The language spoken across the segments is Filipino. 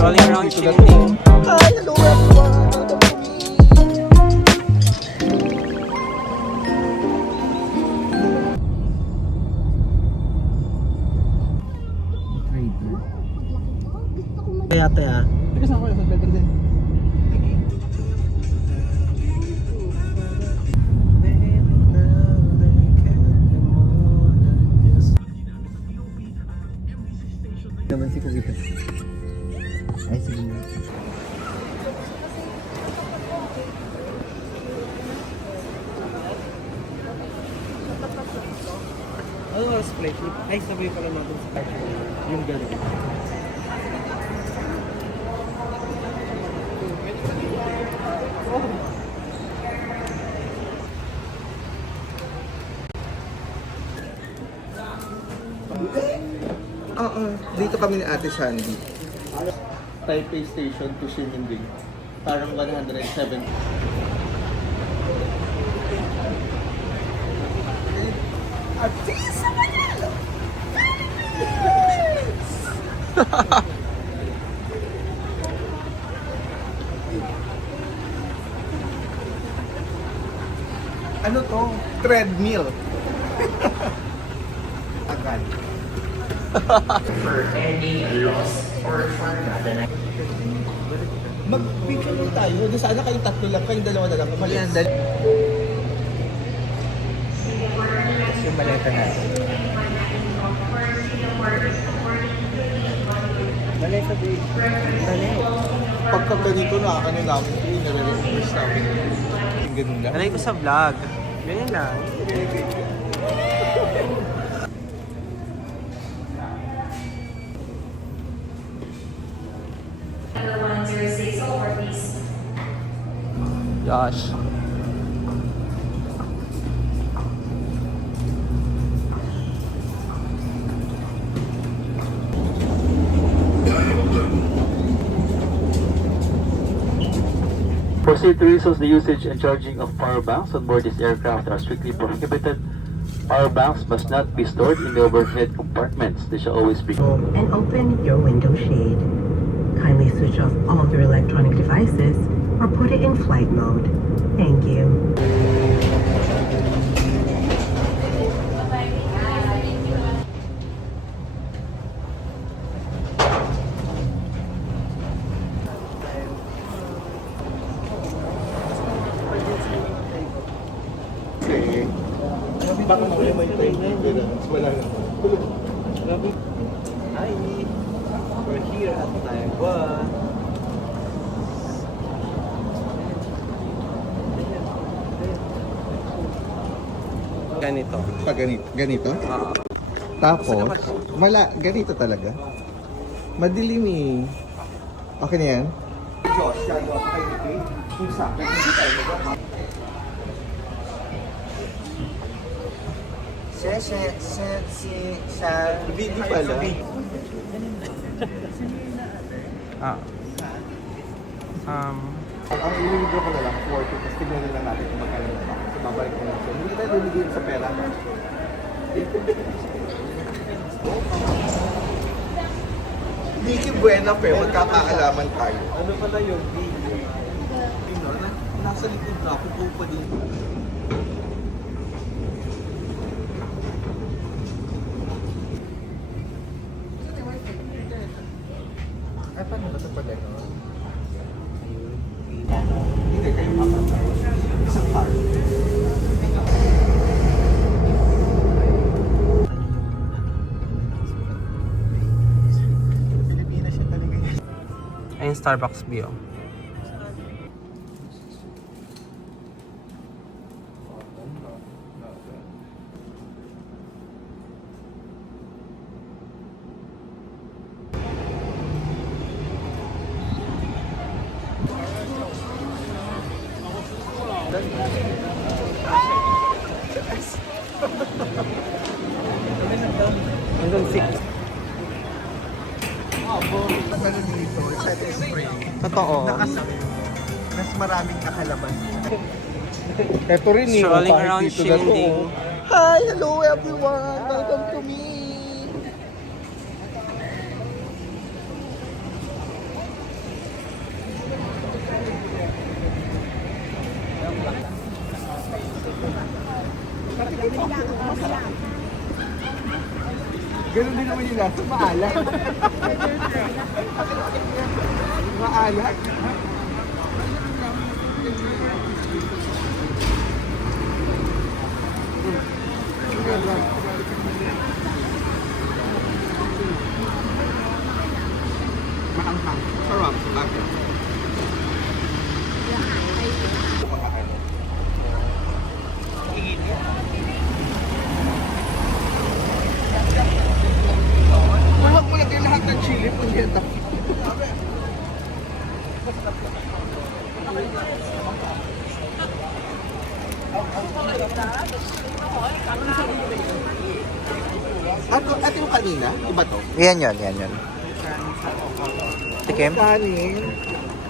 Strolling around Shinding. Hi, hello everyone! Welcome to me! Kaya tayo ah. Kasi ako sa better din. Naman si Kukita. Ay, sige na. Ano oras flight? Ay, sabay pala natin sa yung gano'n. Oo, dito kami ni Ate Sandy. Taipei Station to Ximending. Parang 107. Artista Manalo! Ano to? Treadmill. Agad. For any loss or forgotten. Mag-picture mo tayo. Doon sana kayong tatlo lang, kayong dalawa na lang. Yan, Tapos yung maleta natin. Maleta din. Pagka ganito na, ano namin, nare-request namin. Yung ganun lang. Alay ko sa vlog. Ganyan lang. Gosh. For safety reasons, the usage and charging of power banks on board this aircraft are strictly prohibited. Power banks must not be stored in the overhead compartments. They shall always be. And open your window shade. Kindly switch off all your electronic devices or put it in flight mode. Thank you. Okay. Baka mawala may time na yun. Wala na. Hi! We're here at Taiwan. Ganito. Pag ganito? Oo. Tapos, ganito talaga. Madilim eh. Okay na yan? Josh, shadow ako kay Ricky. Kung sa akin, hindi tayo magawa. Video pala. Ang i-withdraw ko na lang, 40, tapos tignan na lang natin kung magkano na ba. So, babalik ko na siya. Hindi tayo lumigay sa pera. Vicky Buena pe, magkakaalaman tayo. Ano pala yung video? Nasa likod na ako, po pa din. Ay, paano ba ito pa gano'n? Hindi kayo makatay. Isang car. Pilipinas siya talaga yan. Ayun, Starbucks view. Hanggang 6. Ano dito, set spring. Totoo. Mas maraming kakalaban. Ito rin eh. Strolling kahit around dito na to, Shinding. oh. Hi! Hello everyone! Welcome to me! lasa maalat. Maalat. Maanghang. Sarap. Bakit? Mahal mo lang lahat ng chili, punyeta. At yung kanina, iba to? Yan. Tikim? Kanin.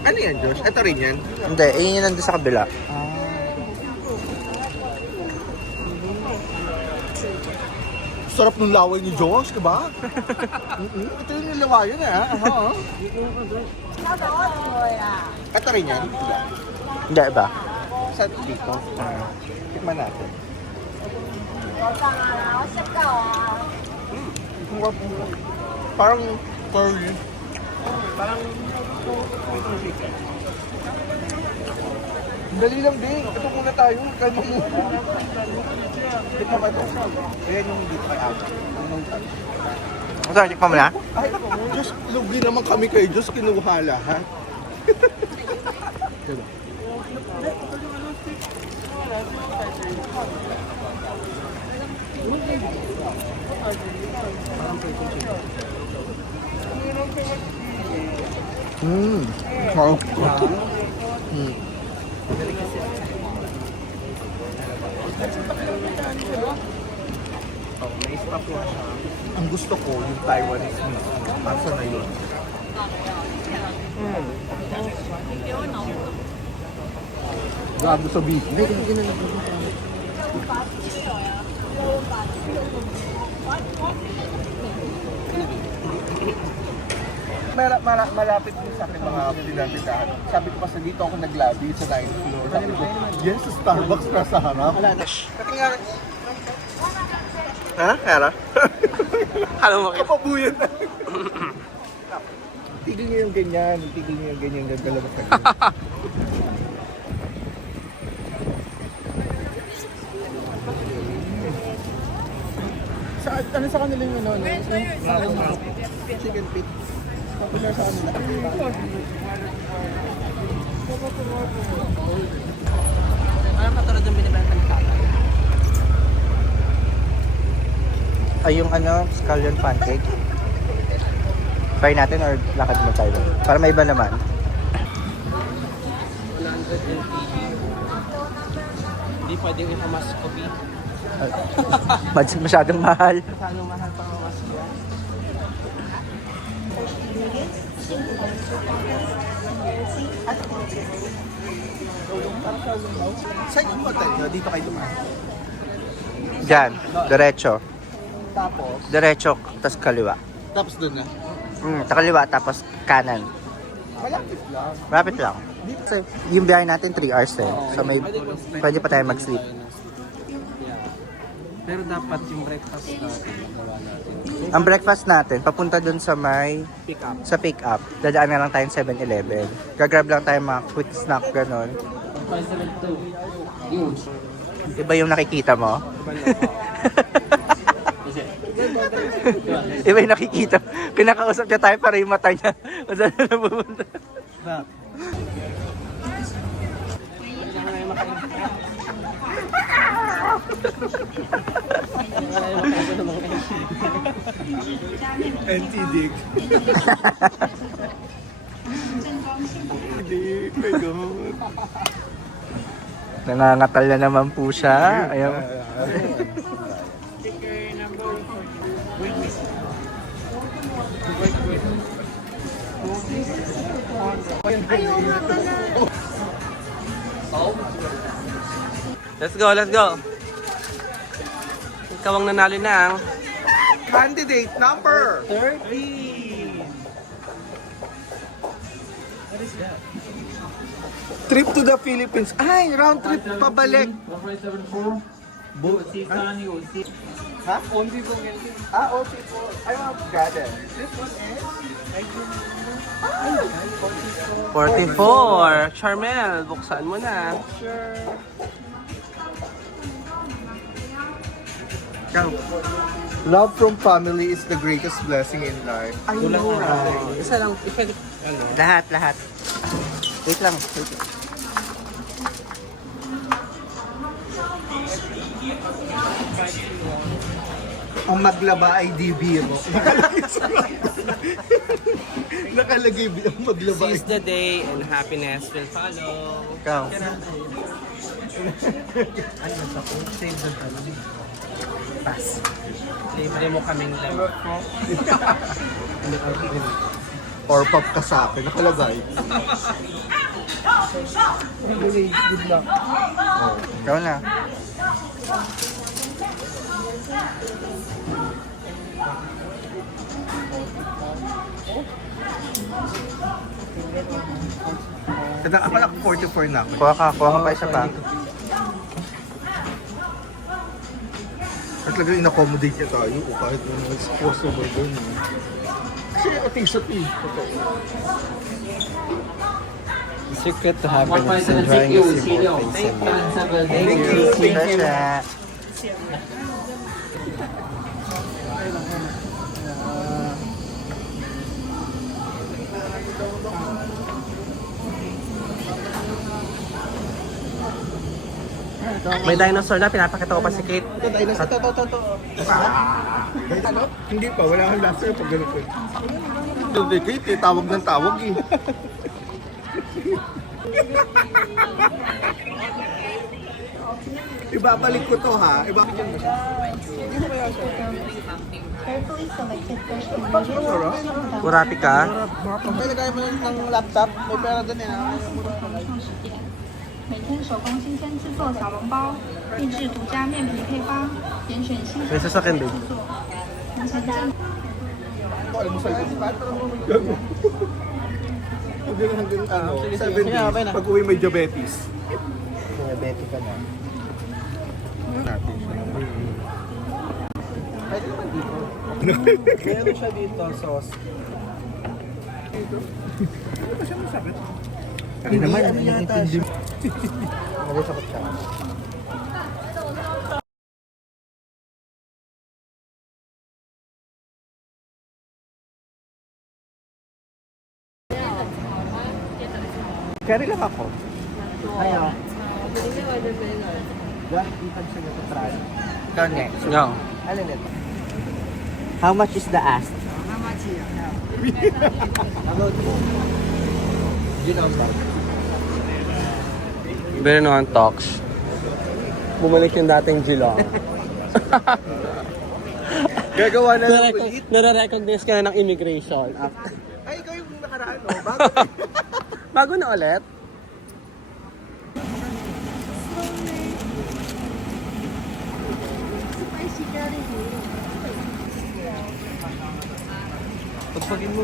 Ano yan, Josh? Ito rin yan? Hindi, yun yung nandun sa kabila. Sarap ng laway ni Josh, diba? Ito yung lawayan eh. Ito rin yan? Hindi ba? Sa dito. Tikman natin. Parang curly. Dali lang din. Ito muna tayo. Kalma mo. Tikman ba ito? Ayan yung dito kay Ate. Sorry, tikman mo na? Ay, Diyos, lugi naman kami kay Diyos. Kinuha lahat. Sarap. Ang gusto ko, yung Taiwanese mismo. Asa na yun? Grabe sa beef. Malapit din sa akin mga pinagpitahan. Sabi ko kasi dito ako naglabi sa 9th floor. Sabi ko, yes, Starbucks na sa harap. Katingan. Ha? Kaya Halo mo kayo. Kapabuyan na. Tigil niyo yung ganyan. Tigil niyo yung ganyan. Gagalabat ka. Ano sa kanila yung ano? Chicken feet. Popular sa kanila. Anong katulad yung binibenta ni Tata? Ay, yung ano, scallion pancake. Try natin or lakad mo tayo? Para may iba naman. 100 Hindi pwedeng ipamas kopi. Masyadong mahal. Paano mahal pa mamas ko? Saan yung hotel nyo? Dito kayo dumaan. Diyan, diretso. Tapos, Diretso, tapos kaliwa. tapos doon na. Sa kaliwa, tapos kanan. Malapit lang. Malapit lang. Kasi yung biyahe natin 3 hours eh. So may pwede pa tayo mag-sleep. Pero dapat yung breakfast natin, gawa natin. Ang breakfast natin, papunta dun sa may Pick up. sa pick up. Dadaan na lang tayong 7-Eleven. Gagrab lang tayo mga quick snack ganon. Iba yung nakikita mo? Iba yung nakikita. Kinakausap niya tayo para yung mata niya. Kung saan na pupunta. Anti-dig. Anti-dig. My God. Nangangatal na naman po siya. Ayaw. Let's go, let's go. Ikaw ang nanalo ng Candidate number 30. trip to the Philippines. Ay, round trip pabalik. Ha? Only pong yan. All people. I want garden. This one is? 44. Charmel, buksan mo na. Love from family is the greatest blessing in life. I know, right? Isa lang, pwede, Lahat. Wait lang. Ang maglaba ay di biro. Nakalagay ang maglaba ay Seize the day and happiness will follow. Ikaw. Ano sa po? Save the day. Pass. Libre mo kaming lang. or pop ka sa akin. Nakalagay. Good luck. Ikaw na. Kada akala ko 44 na ako. Kuha ka pa isa pa. At talaga in-accommodate niya tayo o kahit nung mas possible doon. Kasi ating shot eh. The secret to happiness is enjoying the simple things in life. Thank you. Sasha. May dinosaur na, pinapakita ko pa si Kate. Ano? Hindi pa, wala kang last year pag ganito. Hindi, Kate eh, tawag ng tawag eh. Ibabalik ko to ha. Ibabalik ko siya. Murapi ka? May lagay mo ng laptop. May pera doon eh. 每天手工新鲜制作小笼包，秘制独家面皮配方，严选新鲜 May sasakyan din. 制作。目前正 Hanggang ano, 7 days. Pag uwi may diabetes. Diabetic ka na. Natin siya. Meron siya dito, sauce. Hindi naman, naiintindi mo. Nagusakot siya. Carry lang ako. Ayaw. Ikaw next. No. Alin ito? How much is the ask? Very no one talks. Bumalik yung dating Gilong. Gagawa na lang ulit. Nare-recognize ka na ng immigration. Ay, ikaw yung nakaraan, no? Bago na ulit? Pagpagin mo.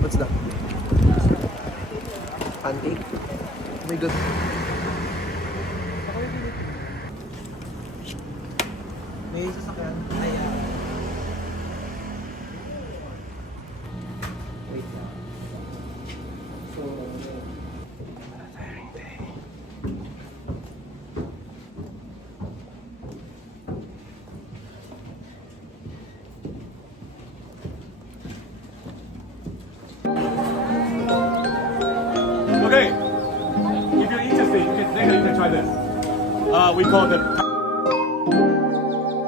What's that? Pancake? Oh my God. May sasakyan. Ayan. Wait lang. So, tiring day. Okay, if you're interested, you can try this. We call it